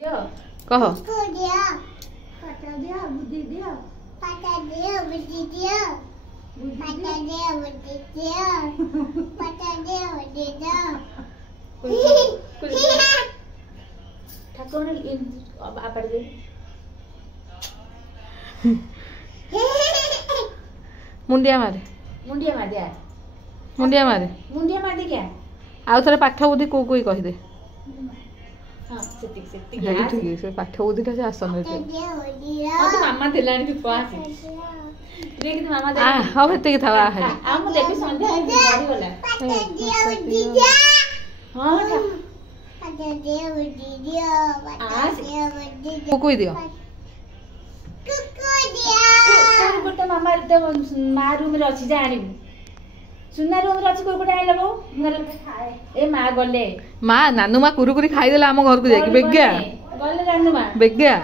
कह ठाकुर मुंडिया मारे मुंडिया मार दिया मुंडिया मारे मुंडिया मार दे क्या आउ थे पाठ बुद्धि को कोई कहीदे हां सेटिक सेटिक ठीक है से पाठ बुद्धिटा से आसन तो मामा दिलानी तू पास देख तो मामा दे हां हेते था आ हम देखि संध्या बड़ी वाला हां कोई दियो गोटे मामा माँ रूम रे अच्छी जानी सुना रूम रे अच्छी कोई आइल बो ए माँ गले माँ नानू माँ कुरुकुरी खाई देला हम घर को जाके बेग्या गले नानू माँ बेग्या